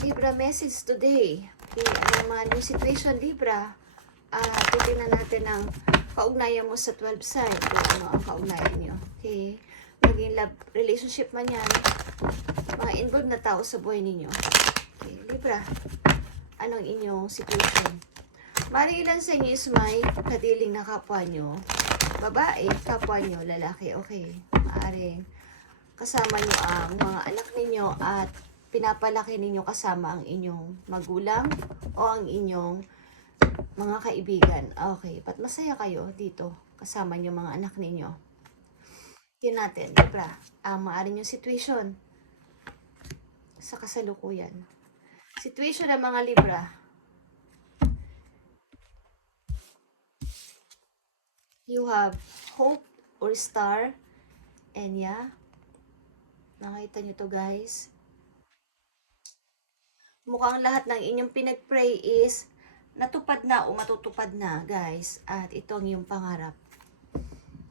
Libra message today. Okay, ano naman yung situation, Libra? Titingnan natin ang kaugnayan mo sa 12 sign. Kung ano ang kaugnayan nyo. Okay? Maging love relationship man yan. Mga involved na tao sa buhay ninyo. Okay, Libra. Anong inyong situation? Maring ilan sa inyo is may kadiling na kapwa nyo. Babae, kapwa nyo, lalaki, okay. Maaring kasama nyo ang mga anak ninyo at pinapalaki ninyo kasama ang inyong magulang o ang inyong mga kaibigan. Okay, ba't masaya kayo dito kasama nyo mga anak ninyo? Yun natin, Libra, ang maaring yung situation sa kasalukuyan. Situation ng mga Libra. You have hope or star. And yeah, nakita nyo to guys. Mukhang lahat ng inyong pinag-pray is natupad na o matutupad na guys. At ito ang iyong pangarap.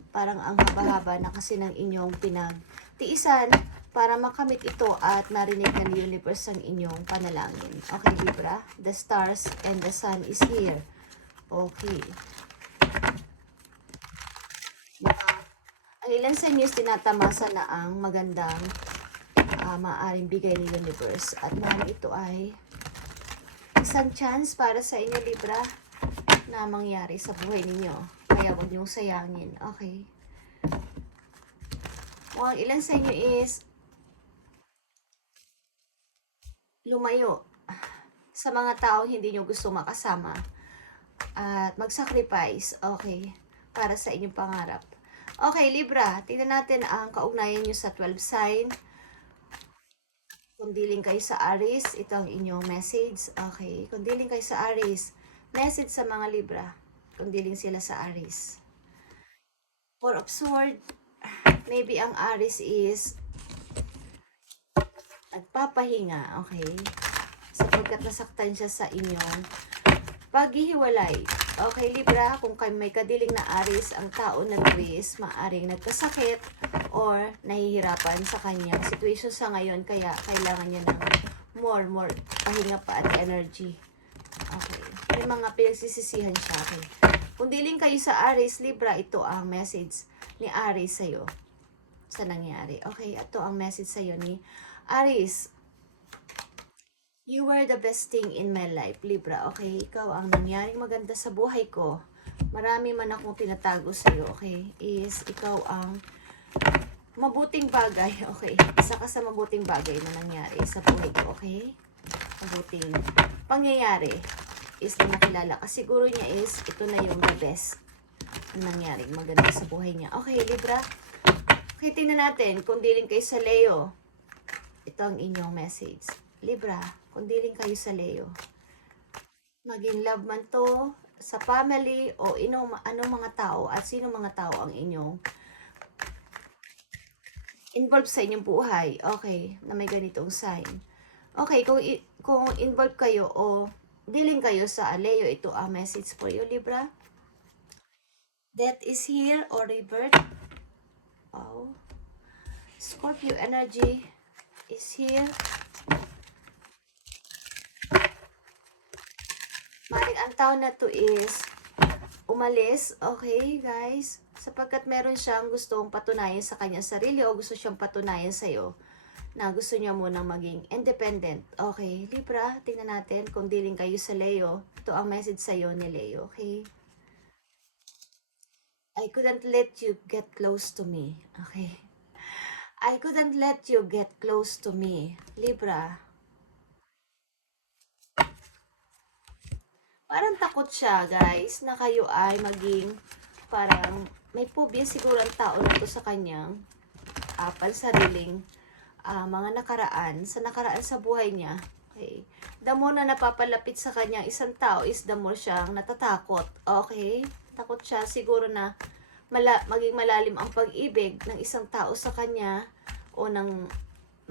Parang ang haba-haba na kasi ng inyong pinagtiisan para makamit ito at narinig ng universe ang inyong panalangin. Okay, Libra? The stars and the sun is here. Okay. Ang ilan sa inyo is tinatamasa na ang magandang maaaring bigay ng universe. At naman ito ay isang chance para sa inyo, Libra, na mangyari sa buhay ninyo. Kaya huwag niyong sayangin. Okay. Mukhang ilan sa inyo is lumayo sa mga taong hindi nyo gusto makasama at mag-sacrifice, okay, para sa inyong pangarap. Okay, Libra, tingnan natin ang kaugnayan nyo sa 12 sign. Kung diling kayo sa Aries, ito ang inyong message. Okay, kung diling kayo sa Aries, message sa mga Libra. Kung diling sila sa Aries. Four of Swords, maybe ang Aries is nagpapahinga, okay? Sapagkat nasaktan siya sa inyong paghihiwalay. Okay, Libra, kung kayo may kadiling na Aries, ang tao na Aries, maaring nagkasakit or nahihirapan sa kanyang situation sa ngayon, kaya kailangan niya ng more pahinga pa at energy. Okay, may mga pinagsisisihan siya, okay? Kung diling kayo sa Aries, Libra, ito ang message ni Aries sa'yo sa nangyari. Okay, ito ang message sa'yo ni Aries. You were the best thing in my life, Libra. Okay, ikaw ang nangyaring maganda sa buhay ko. Marami man akong tinatago sa'yo, okay? Is ikaw ang mabuting bagay, okay? Isa ka sa mabuting bagay na nangyari sa buhay ko, okay? Mabuting pangyayari is na nakilala ka. Siguro niya is ito na yung the best na nangyaring maganda sa buhay niya. Okay, Libra. Okay, tingnan natin kung diling kayo sa Leo. Ito ang inyong message. Libra, kung diling kayo sa Leo, maging love man to sa family o anong mga tao at sino mga tao ang inyong involved sa inyong buhay. Okay, na may ganitong sign. Okay, kung involved kayo o dealing kayo sa Leo, ito ang message for you, Libra. Death is here or rebirth. Oh. Scorpio energy is here. Maring ang tao na to is umalis, okay guys, sapagkat meron siyang gustong patunayan sa kanyang sarili o gusto siyang patunayan sa'yo na gusto niya munang maging independent. Okay, Libra, tingnan natin kung diling kayo sa Leo. Ito ang message sa'yo ni Leo, okay? I couldn't let you get close to me, okay? I couldn't let you get close to me, Libra. Parang takot siya, guys, na kayo ay maging parang may phobia siguro ang tao na to sa kanyang pansariling mga nakaraan sa buhay niya. Okay. The more na napapalapit sa kanya isang tao is the more siyang natatakot. Okay? Takot siya siguro na maging malalim ang pag-ibig ng isang tao sa kanya o ng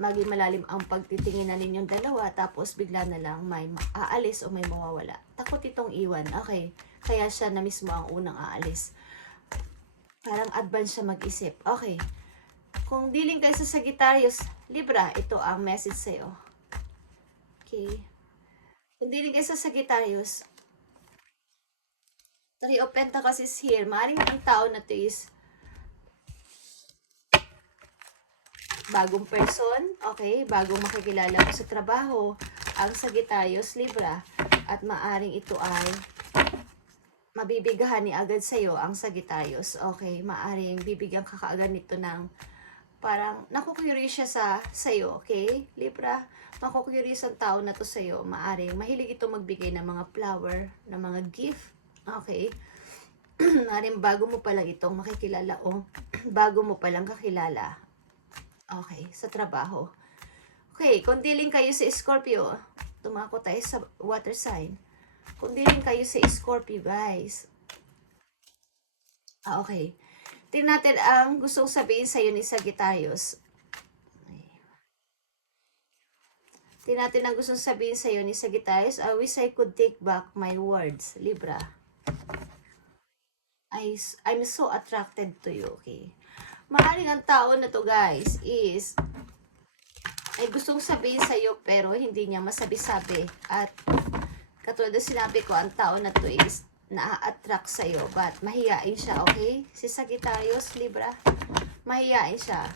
maging malalim ang pagtitingin na ninyong dalawa, tapos bigla na lang may aalis o may mawawala. Takot itong iwan. Okay. Kaya siya na mismo ang unang aalis. Parang advance siya mag-isip. Okay. Kung diling kayo sa Sagittarius, Libra, ito ang message sa'yo. Okay. Kung diling kayo sa Sagittarius, 3 of Pentacles is here. Maaaring ang tao na to is bagong person, okay? Bagong makikilala mo sa trabaho, ang Sagittarius, Libra. At maaaring ito ay mabibigahan ni agad sa'yo ang Sagittarius. Okay, maaaring bibigyan ka kaagad nito ng parang naku-curious siya sa'yo, okay? Libra, maku-curious ang tao na to sa'yo. Maaaring mahilig ito magbigay ng mga flower, ng mga gift, okay? Maaaring bago mo pa lang itong makikilala o bago mo pa lang kakilala, okay, sa trabaho. Okay, kung dealing kayo sa Scorpio, tumako tayo sa water sign. Kung dealing kayo sa Scorpio, guys, okay. Tingnan natin ang gustong sabihin sa'yo ni Sagittarius. Tingnan natin ang gustong sabihin sa'yo ni Sagittarius. I wish I could take back my words, Libra. I'm so attracted to you, okay? Maaaring ang tao na to, guys, is ay gustong sabihin sa'yo pero hindi niya masabi-sabi. At katulad na sinabi ko, ang tao na to is na-attract sa'yo, but mahiyain siya, okay? Si Sagittarius, Libra, mahiyain siya.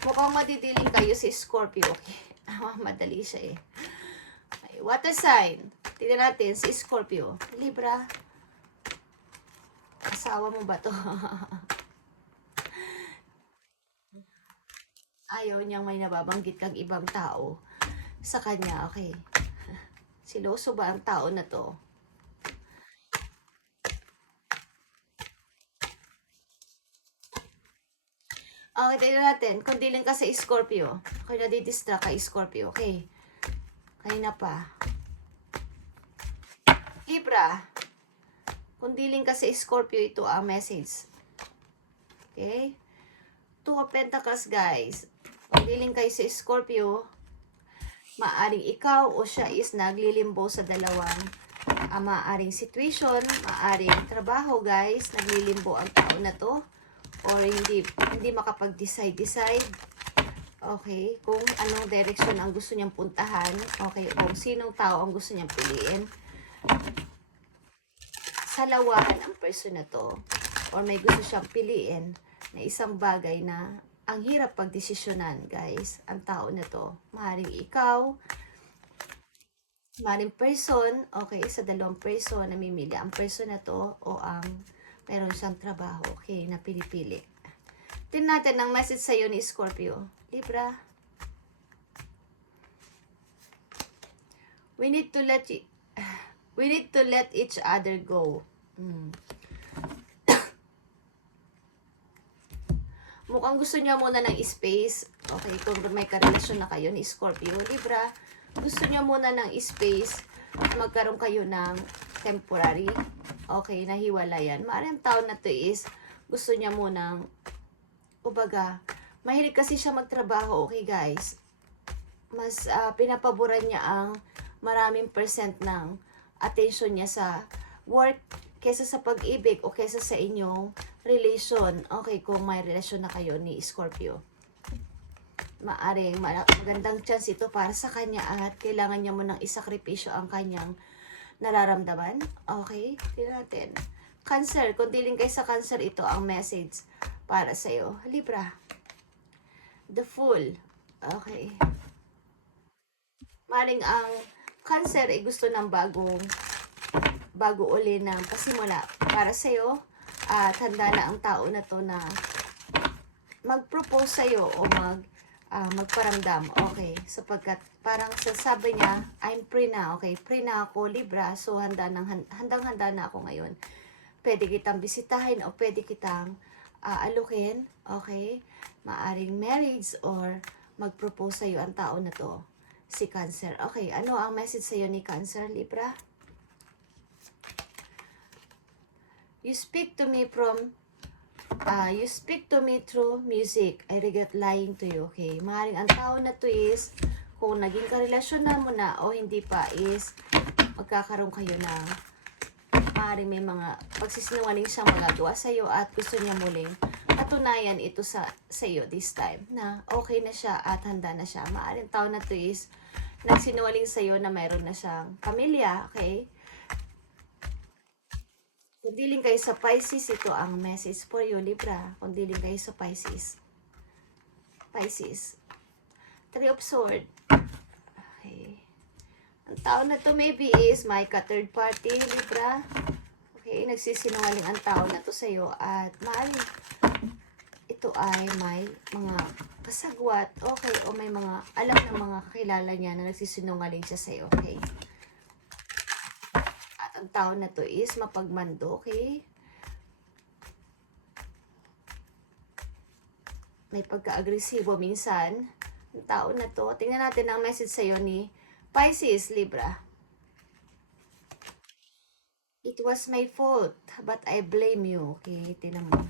Mukhang madidiling kayo si Scorpio, okay? Madali siya eh. Okay, water sign. Tignan natin si Scorpio. Libra, asawa mo ba to? Ayaw niyang may nababanggit kang ibang tao sa kanya, okay? Siloso ba ang tao na to? Okay, tignan natin. Kung diling ka sa Scorpio. Okay, nadidistract ka, Scorpio. Okay. Kanina pa. Libra. Kung diling ka sa Scorpio, ito ang message. Okay? 2 of Pentacles, guys. Kung diling kayo sa Scorpio, maaring ikaw o siya is naglilimbo sa dalawang maaring situation, maaring trabaho, guys. Naglilimbo ang tao na to. Or hindi makapag-decide. Okay, kung anong direction ang gusto niyang puntahan. Okay, kung sinong tao ang gusto niyang piliin. Salawahan ang person na to. Or may gusto siyang piliin na isang bagay na ang hirap pagdesisyonan, guys. Ang tao na to. Maaaring ikaw, maaaring person, okay, sa dalawang person, namimili ang person na to o ang meron siyang trabaho, okay, na pinipili. Tingnan natin ang message sa'yo ni Scorpio. Libra. We need to let each other go. Mukhang gusto niya muna ng space. Okay, kung may karelasyon na kayo ni Scorpio. Libra, gusto niya muna ng space. Magkaroon kayo ng temporary. Okay, nahiwalayan. Maaaring tao na to is gusto niya munang, kumbaga, mahilig kasi siya magtrabaho, okay guys. Mas pinapaboran niya ang maraming percent ng attention niya sa work kesa sa pag-ibig o kesa sa inyong relation. Okay, kung may relasyon na kayo ni Scorpio. Maaaring magandang chance ito para sa kanya at kailangan niya munang isakripisyo ang kanyang nararamdaman. Okay, tingnan natin. Cancer, kung dealing kayo sa Cancer, ito ang message para sa'yo. Libra. The Fool. Okay. Maring ang Cancer ay gusto ng bago uli ng pasimula para sa'yo. At handa na ang tao na to na mag-propose sa'yo o magparamdam. Okay, sapagkat parang sasabi niya, I'm free na, okay, free na ako, Libra, so handang-handa na ako ngayon. Pwede kitang bisitahin o pwede kitang alukin, okay, maaring marriage or mag-propose sa'yo ang tao na to, si Cancer. Okay, ano ang message sa'yo ni Cancer, Libra? You speak to me through music. I regret lying to you. Okay, maaaring ang tao na to is, kung naging karelasyon na mo na o hindi pa, is magkakaroon kayo ng maaaring may mga pagsisinungaling siyang magagawa sa'yo at gusto niya muling katunayan ito sa iyo this time na okay na siya at handa na siya. Maaaring tao na to is nagsinungaling sa iyo na mayroon na siyang pamilya, okay? Kung dealing kayo sa Pisces, ito ang message for you, Libra. Kung dealing kayo sa Pisces. Pisces. 3 of Swords. Okay. Ang tao na to maybe is may ka-third party, Libra. Okay, nagsisinungaling ang tao na to sa iyo at maaaring ito ay may mga kasagwat, okay, o may mga alam ng mga kakilala niya na nagsisinungaling siya sa iyo, okay? At ang tao na to is mapagmando, okay? May pagka-agresibo minsan. Ang tao na to, tingnan natin ang message sa iyo ni Pisces, Libra. It was my fault, but I blame you. Okay, tingnan mo.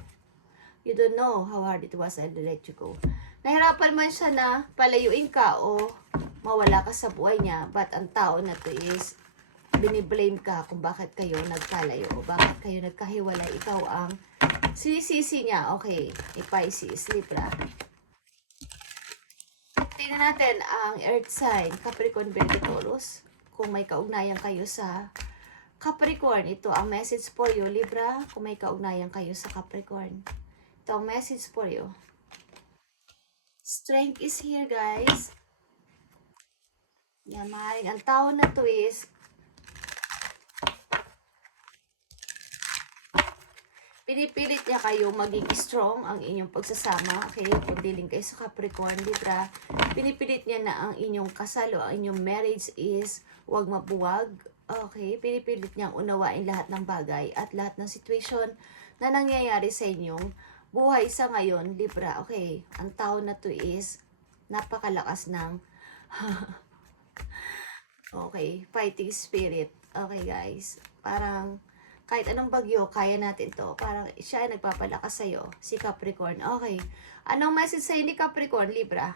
You don't know how hard it was I let you go. Nahirapan man siya na palayuin ka o mawala ka sa buhay niya, but ang tao na to is biniblame ka kung bakit kayo nagkalayo o bakit kayo nagkahiwalay. Ikaw ang sinisisi niya. Okay, Pisces, Libra. Tingnan natin ang earth sign, Capricorn, Virgo, Taurus. Kung may kaugnayan kayo sa Capricorn, ito ang message for you, Libra. Kung may kaugnayan kayo sa Capricorn, ito ang message for you. Strength is here, guys. Yan, maaaring ang tao na to is pinipilit niya kayo maging strong ang inyong pagsasama. Okay, kung dealing kayo sa Capricorn, Libra, pinipilit niya na ang inyong kasal o ang inyong marriage is huwag mabuwag. Okay, pinipilit niyang unawain lahat ng bagay at lahat ng situation na nangyayari sa inyong buhay sa ngayon, Libra. Okay, ang tao na to is napakalakas ng okay, fighting spirit. Okay, guys. Parang kahit anong bagyo, kaya natin to. Parang siya ay nagpapalakas sa'yo, si Capricorn. Okay, anong message sa'yo ni Capricorn, Libra?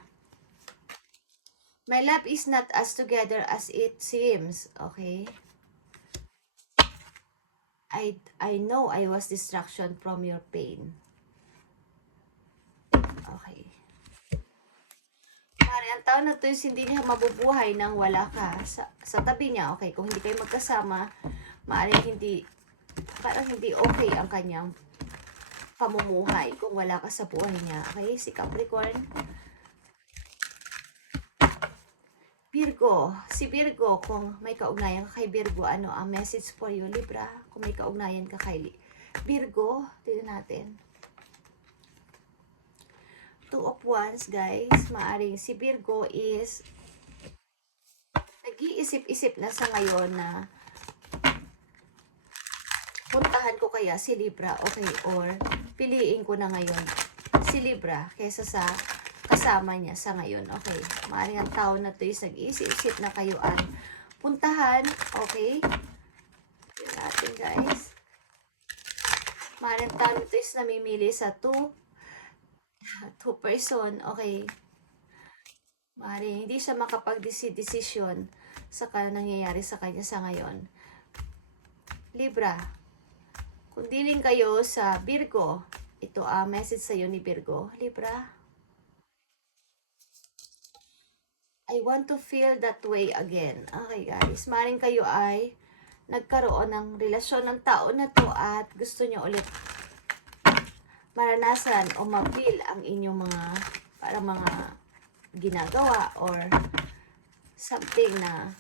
My love is not as together as it seems. Okay. I know I was distraction from your pain. Okay. Mari, ang tao na to is hindi niya mabubuhay nang wala ka sa tabi niya. Okay, kung hindi kayo magkasama, maaaring parang hindi okay ang kanyang pamumuhay kung wala ka sa buhay niya. Okay, si Capricorn. Virgo, si Virgo, kung may kaugnayan ka kay Virgo, ano ang message for you, Libra? Kung may kaugnayan ka kay Virgo, tignan natin. 2 of Wands, guys. Maaring si Virgo is nag-iisip-isip na sa ngayon na puntahan ko kaya si Libra, okay, or piliin ko na ngayon si Libra kaysa sa kasama niya sa ngayon. Okay, maaaring ang tao na to is nag-iisip-isip na kayo ang puntahan. Okay, yun natin, guys. Maaaring ang tao na to is namimili sa two person. Okay, maaaring hindi siya makapag-desisyon sa nangyayari sa kanya sa ngayon. Libra, kung dealing kayo sa Virgo, ito ang message sa iyo ni Virgo, Libra. I want to feel that way again. Okay, guys. Maring kayo ay nagkaroon ng relasyon ng tao na to at gusto nyo ulit maranasan o ma-feel ang inyong mga ginagawa or something na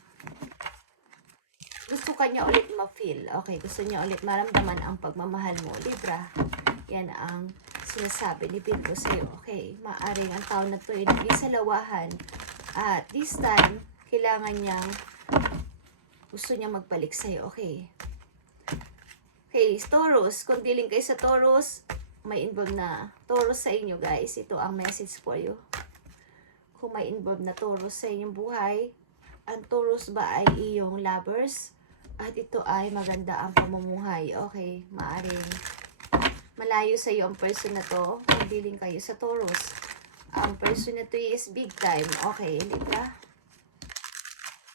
gusto kanya ulit ma-feel. Okay, gusto niya ulit maramdaman ang pagmamahal mo, Libra. Yan ang sinasabi ni Virgo sa'yo. Okay, maaring ang tao na to ay nag-isalawahan. At this time, kailangan niyang gusto niya magbalik sa'yo. Okay. Okay, Taurus. Kung dealing kayo sa Taurus, may involved na Taurus sa inyo, guys. Ito ang message for you. Kung may involved na Taurus sa inyong buhay, ang Taurus ba ay iyong lovers? At ito ay maganda ang pamumuhay. Okay, maaring malayo sa iyo ang person na to. Kung dealing kayo sa Taurus, ang person na to is big time. Okay, Libra.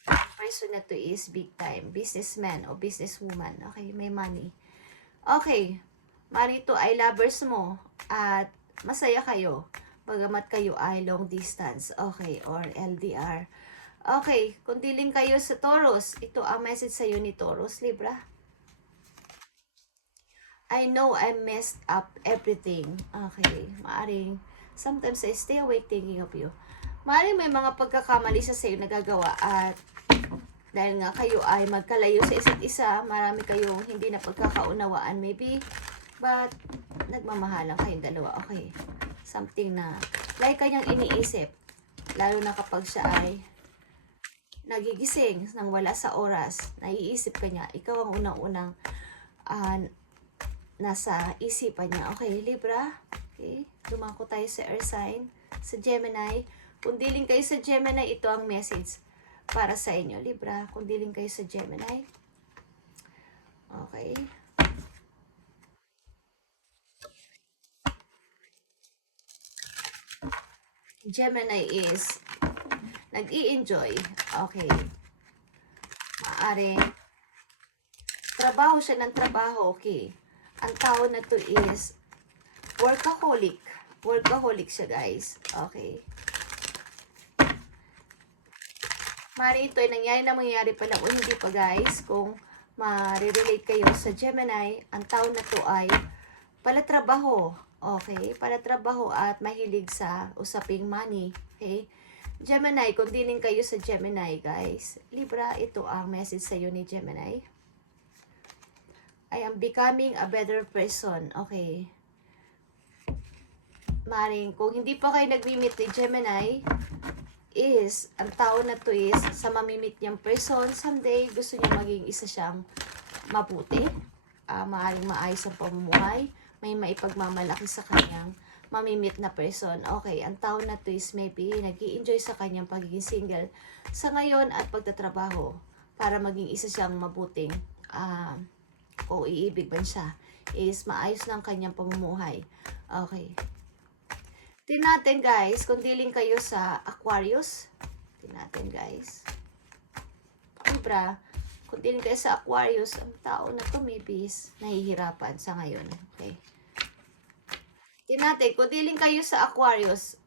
Ang person na to is big time. Businessman o businesswoman. Okay, may money. Okay, marito ay lovers mo. at masaya kayo. Bagamat kayo ay long distance, okay, or LDR. Okay, kung dealing kayo sa Taurus, ito ang message sa'yo ni Taurus, Libra. I know I messed up everything. Okay, maaring sometimes I stay awake thinking of you. Maaring may mga pagkakamali sa sa'yo nagagawa at dahil nga kayo ay magkalayo sa isa't isa, marami kayong hindi na pagkakaunawaan maybe, but nagmamahalan kayong dalawa, okay. Something na like kanyang iniisip, lalo na kapag siya ay nagigising nang wala sa oras, naiisip ka niya, ikaw ang unang-unang nasa isipan niya. Okay, Libra. Okay, dumako tayo sa air sign, sa Gemini. Kung dealing kayo sa Gemini, ito ang message para sa inyo, Libra. Kung dealing kayo sa Gemini. Okay. Gemini is nag-i-enjoy. Okay. Maaring trabaho siya ng trabaho. Okay. Ang tao na to is workaholic. Workaholic siya, guys. Okay. Mari ito ay nangyari na mangyayari pala o hindi pa, guys. Kung ma-relate kayo sa Gemini, ang tao na to ay palatrabaho. Okay? Palatrabaho at mahilig sa usaping money. Okay? Gemini, kung dining kayo sa Gemini, guys. Libra, ito ang message sa iyo ni Gemini. I am becoming a better person. Okay. Maring, kung hindi pa kayo nag-meet ni Gemini, is, ang tao na to is, sa mamimit niyang person, someday, gusto niya maging isa siyang mabuti. Maaaring maayos ang pamumuhay, may maipagmamalaki sa kanyang mamimit na person. Okay, ang tao na to is maybe nag-i-enjoy sa kanyang pagiging single sa ngayon at pagtatrabaho para maging isa siyang mabuting o iibig ba siya is maayos ng kanyang pamumuhay. Okay. Tingnan natin, guys, kung dealing kayo sa Aquarius. Tingnan natin, guys. Libra, kung dealing kayo sa Aquarius, ang tao na to maybe is nahihirapan sa ngayon. Okay. Tingnan natin, kung dealing kayo sa Aquarius,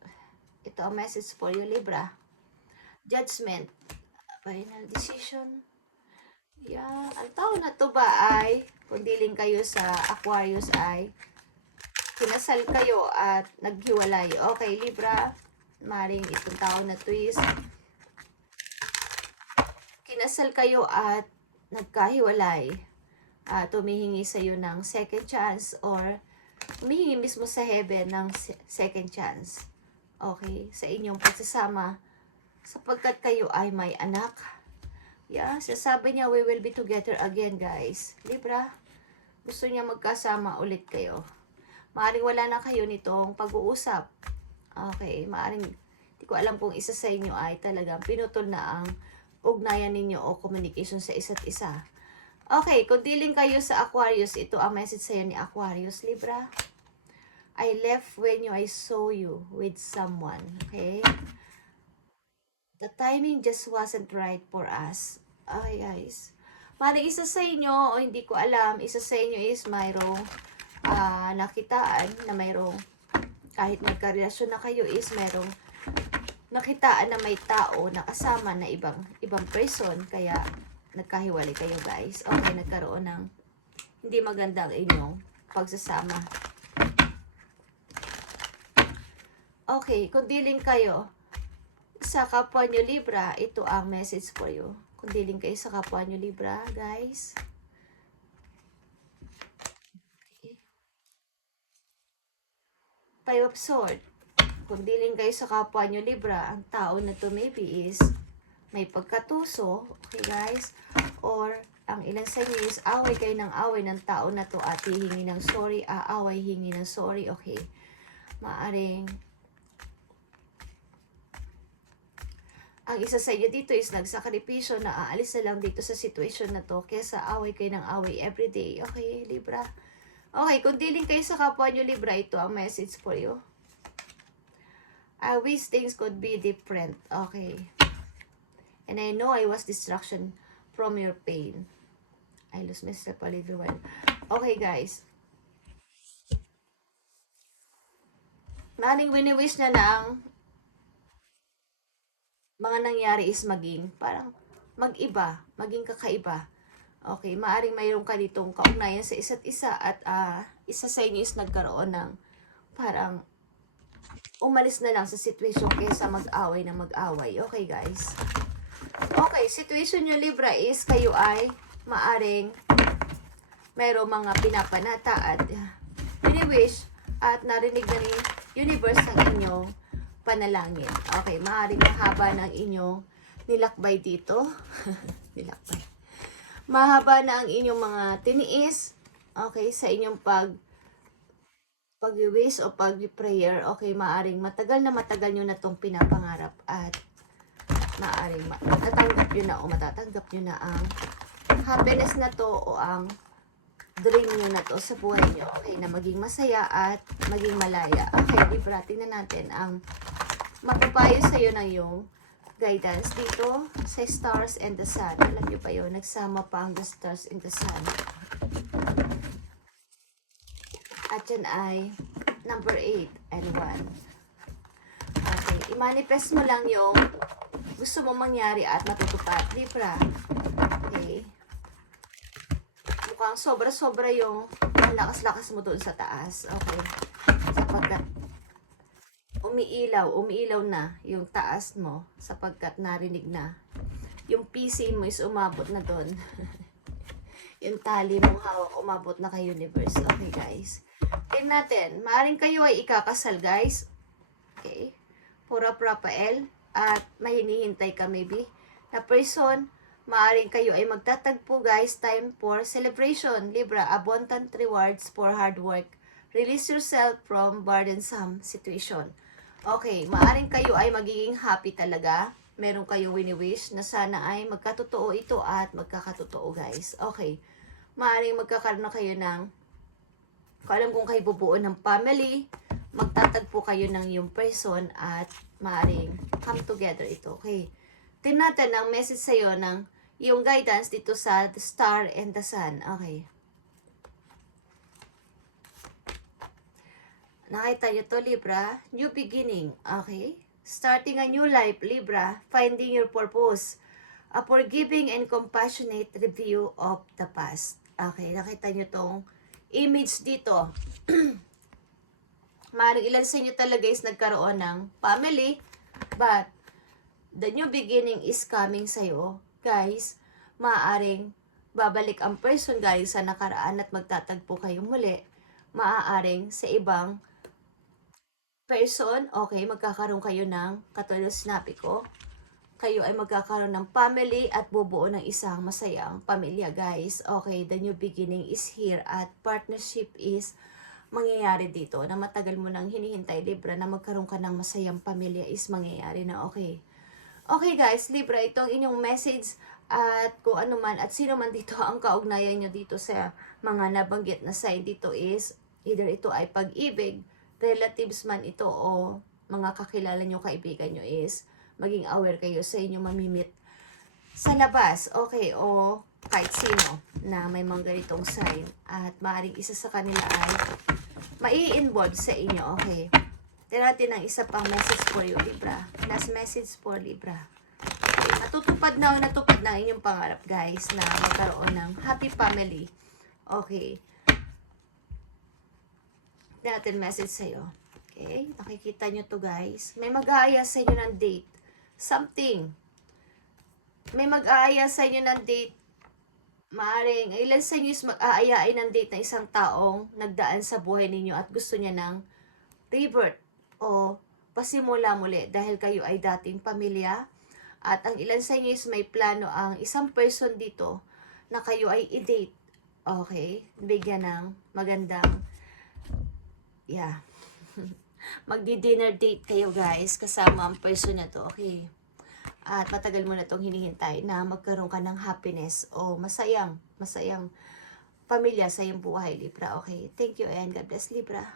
ito ang message for you, Libra. Judgment. Final decision. Yeah. Ang tao na to ba ay, kung dealing kayo sa Aquarius ay, kinasal kayo at naghiwalay. Okay, Libra, maring itong tao na to is, kinasal kayo at nagkahiwalay. Tumihingi sa iyo ng second chance or humihingi mismo sa heaven ng second chance. Okay, sa inyong pagsasama sapagkat kayo ay may anak. Yeah, sasabi niya we will be together again, guys. Libra, gusto niya magkasama ulit kayo. Maaring wala na kayo nitong pag-uusap. Okay, maaring, hindi ko alam kung isa sa inyo ay talagang pinutol na ang ugnayan ninyo o communication sa isa't isa. Okay, kung dealing kayo sa Aquarius, ito ang message sa'yo ni Aquarius, Libra. I left when I saw you with someone. Okay? The timing just wasn't right for us. Okay, guys. Maaring isa sa inyo, o hindi ko alam, isa sa inyo is mayroong nakitaan na mayroong kahit nagkarelasyon na kayo is mayroong nakitaan na may tao na kasama na ibang person kaya nagkahiwalay kayo, guys. Okay, nagkaroon ng hindi magandang inyong pagsasama. Okay, kung dealing kayo sa kapwa nyo Libra, ito ang message for you. Kung dealing kayo sa kapwa nyo Libra, guys. Five of Swords. Kung dealing kayo sa kapwa nyo Libra, ang tao na to maybe is may pagkatuso, okay, guys? Or ang ilan sa inyo is away kayo ng away ng tao na to at hihingi ng sorry, aaway, hingi ng sorry, okay? Maaring ang isa sa inyo dito is nagsakripisyo na aalis na lang dito sa situation na to kesa away kayo ng away everyday, okay, Libra? Okay, kung dealing kayo sa kapwa nyo Libra, ito ang message for you. I wish things could be different. Okay. And I know I was distraction from your pain. I lost myself a little while. Okay, guys. Maring wini-wish na ang mga nangyari is maging parang mag-iba, maging kakaiba. Okay, maaring mayroon ka ditong kaugnayan sa isa't isa at isa sa inyo is nagkaroon ng parang umalis na lang sa situation kaysa mag-away na mag-away. Okay, guys. Okay, situation nyo Libra is kayo ay maaring mayroong mga pinapanata at wini-wish at narinig na ni universe ang inyong panalangin. Okay, maaaring mahaba ng inyong nilakbay dito. Nilakbay. Mahaba na ang inyong mga tiniis. Okay, sa inyong pag-wish o pag-prayer. Okay, maaaring matagal nyo na itong pinapangarap at maaaring matatanggap nyo na o matatanggap nyo na ang happiness na to o ang dream nyo na to sa buhay nyo. Okay, na maging masaya at maging malaya. Okay, Libra, tingnan natin ang mapapayo sa'yo ng yung guidance dito sa stars and the sun. Alam nyo pa yun, nagsama pa ang the stars and the sun. At yan ay number 8 and 1. Okay, i-manifest mo lang yung gusto mong mangyari at matutupad. Libra. Okay. Mukhang sobra-sobra yung ang lakas-lakas mo doon sa taas. Okay. Sapagkat umiilaw na yung taas mo sapagkat narinig na. Yung PC mo is umabot na doon. Yung tali mong hawak umabot na kay universe. Okay, guys. Tingnan natin. Maaring kayo ay ikakasal, guys. Okay. Pura Rafael. At may hinihintay ka maybe na person. Maaring kayo ay magtatagpo, guys. Time for celebration. Libra, abundant rewards for hard work. Release yourself from burdensome situation. Okay, maaring kayo ay magiging happy talaga. Meron kayong wini-wish na sana ay magkatotoo ito at magkakatotoo, guys. Okay, maaring magkakaroon na kayo ng, alam kung kayo bubuo ng family, magtatagpo kayo ng yung person at maaring come together ito. Okay, tingnan natin ang message sa'yo ng yung guidance dito sa the star and the sun. Okay. Nakita nyo to, Libra? New beginning. Okay? Starting a new life, Libra. Finding your purpose. A forgiving and compassionate review of the past. Okay, nakita nyo tong image dito. Maaaring ilan sa inyo talaga is nagkaroon ng family, but the new beginning is coming sa'yo. Guys, maaaring babalik ang person galing sa nakaraan at magtatagpo kayo muli. Maaaring sa ibang person, okay, magkakaroon kayo ng, katulad sinabi ko, kayo ay magkakaroon ng family at bubuo ng isang masayang pamilya, guys. Okay, the new beginning is here at partnership is mangyayari dito na matagal mo nang hinihintay, Libra, na magkaroon ka ng masayang pamilya is mangyayari na. Okay. Okay, guys, Libra, itong inyong message at kung ano man at sino man dito ang kaugnayan nyo dito sa mga nabanggit na sign dito is either ito ay pag-ibig, relatives man ito o mga kakilala nyo, kaibigan nyo is maging aware kayo sa inyong mamimit sa labas, okay, o kahit sino na may mga ganitong sign at maaaring isa sa kanila ay mai-involve sa inyo, okay. Tira natin ang isa pang message for you, Libra. Last message for Libra. Okay, natupad na ang inyong pangarap, guys, na magkaroon ng happy family. Okay. Natin message sa'yo. Okay? Nakikita nyo to, guys. May mag-aaya sa inyo ng date. Something. May mag-aaya sa inyo ng date. Maaring, ilan sa inyo is mag-aayain ng date na isang taong nagdaan sa buhay ninyo at gusto niya ng rebirth o pasimula muli dahil kayo ay dating pamilya. At ang ilan sa inyo is may plano ang isang person dito na kayo ay i-date. Okay? Bigyan ng magandang magdi-dinner date kayo, guys, kasama ang person na to, okay? At matagal mo na itong hinihintay na magkaroon ka ng happiness o masayang pamilya sa iyong buhay, Libra, okay? Thank you and God bless, Libra.